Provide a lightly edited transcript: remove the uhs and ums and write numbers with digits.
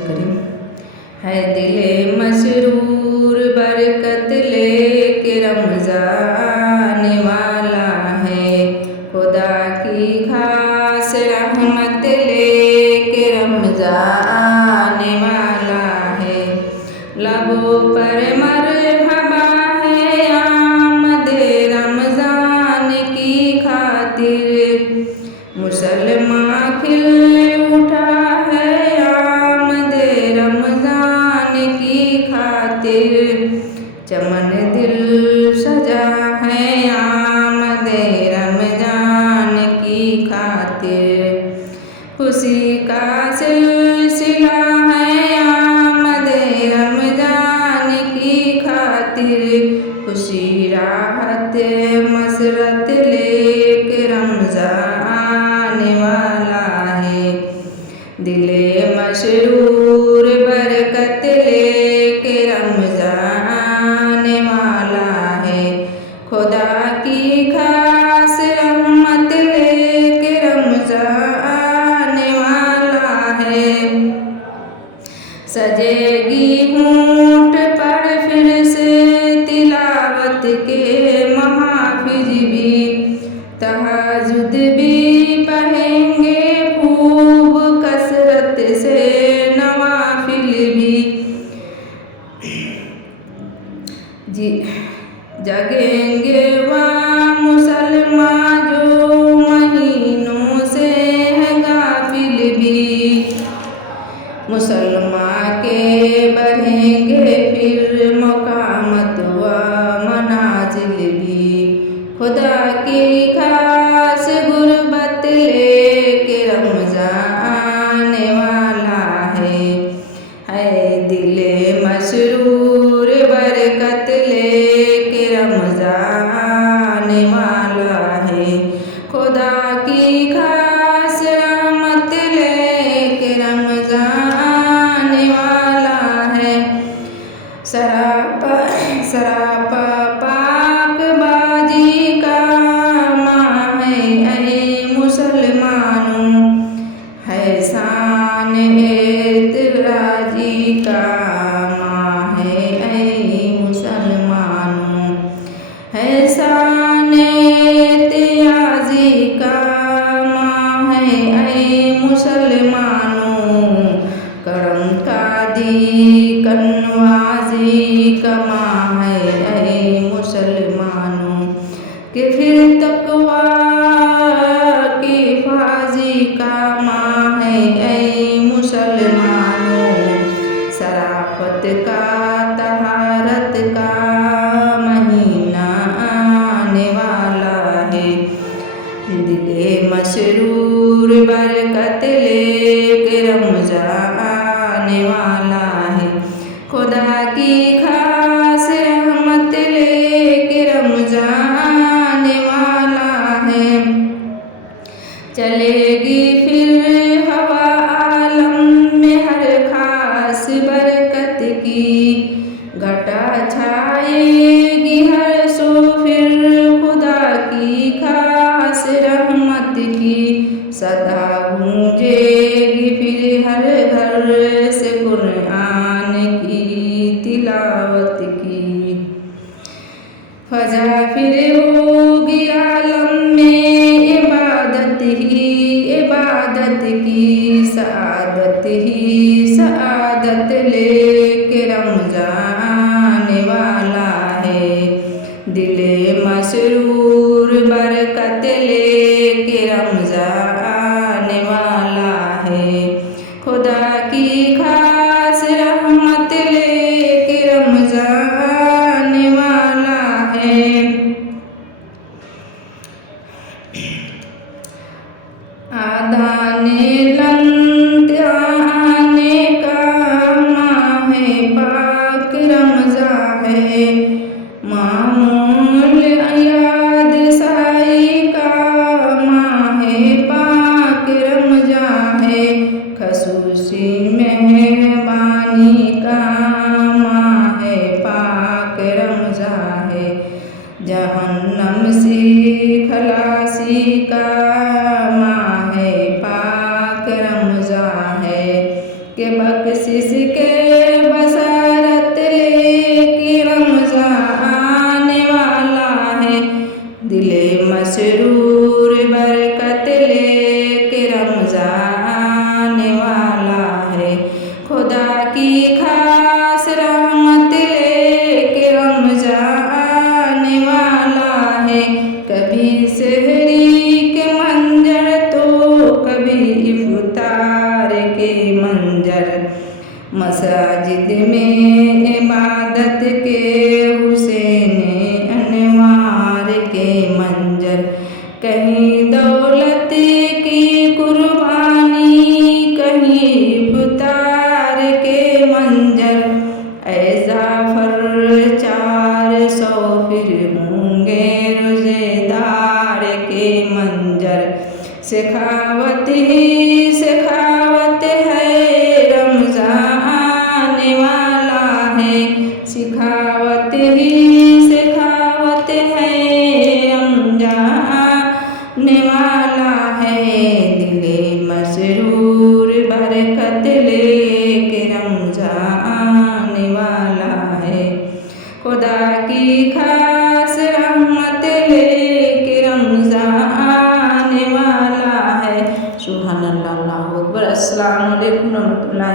करीम। है दिले मसरूर बरकत लेके रमज़ान वाला है, खुदा की खास रहमत लेके रमज़ान वाला है। लबों पर मरहबा है आमदे रमज़ान की खातिर, मुसलमान खिल उठा है आमदे रमज़ान की खातिर। चमन दिल सजा है आमदे रमज़ान की खातिर, खुशी का सिलसिला है आमदे रमज़ान की खातिर। खुशी राहत मसरत लेके रमज़ान वाला है, दिले मशरूर बरकत लेके रमज़ान वाला है, खुदा की खास रहमत लेके रमज़ान वाला है। सजेगी होंठ पर फिर से तिलावत के महाफिज भी, तहज्जुद भी पढ़ेंगे खूब कसरत से नवाफिल भी। जगेंगे वहाँ मुसलमान जो महीनों से है गाफिल भी, मुसलमान के बढ़ेंगे फिर मकामत व मनाजिल भी। खुदा की खास गुरबत लेके रमज़ान वाला है दिले मसरूर बरकत लेके रमज़ान वाला है, खुदा की खास रहमत लेके रमज़ान वाला है। सरापा पाक बाजी का माह है ऐ मुसलमानों, है शान एतराजी का माह है ऐ मुसलमानों, है शान एतराजी का माह है ऐ मुसलमानों। करम का दी कनवाजी का माह है ऐ मुसलमानों, कि फिर तकवा की फाजी का माह है ऐ मुसलमानों। शराफत का तहारत का महीना आने वाला है, दिले मसरूर बरकत लेके रमज़ान वाला है, खुदा की खास रहमत लेके रमज़ान वाला है। चलेगी फिर हवा आलम में हर खास बरकत की, घटा छाएगी हर सो फिर खुदा की खास रहमत की। सदा गूंजेगी फिर हर घर से कुरान की तिलावत की, फजा फिर होगी आलम में इबादत की। सआदत लेके रमज़ान वाला है, दिले मसरूर बरकत लेके रमज़ान वाला है, खुदा की खास रहमत लेके रमज़ान वाला है। आदाने लंत आने का माह है पाक रमज़ान है, मामूल याद साई का माह है पाक रमज़ान है। खसूसी मेहरबानी का माह है पाक रमज़ान है, जहन्नम से खलासी का माह है पाक रमज़ान के बख्शिश के बशारत लेके रमज़ान आने वाला है। दिले मसरूर बरकत लेके रमज़ान आने वाला है। खुदा की खास रहमत लेके रमज़ान आने वाला है। कभी सहरी के मंजर तो कभी इफ्तार के मंजर, मसाजिद में इबादत के हुसैन अनवार के मंजर। कहीं दौलत की कुर्बानी, कहीं इफ्तार के मंजर। ऐ जाफर 400 फिर होंगे रोज़ेदार के मंजर। सखावत ही सखावत है, रमज़ान आने वाला है। सखावत ही सखावत है, रमज़ान आने वाला है। दिले मसरूर बरकत लेके रमज़ान आने वाला है। खुदा की खास रहमत लेके रमज़ान आने वाला है। सुभान अल्लाह, अल्लाहु अकबर। अस्सलामु अलैकुम रहमतुल्लाह।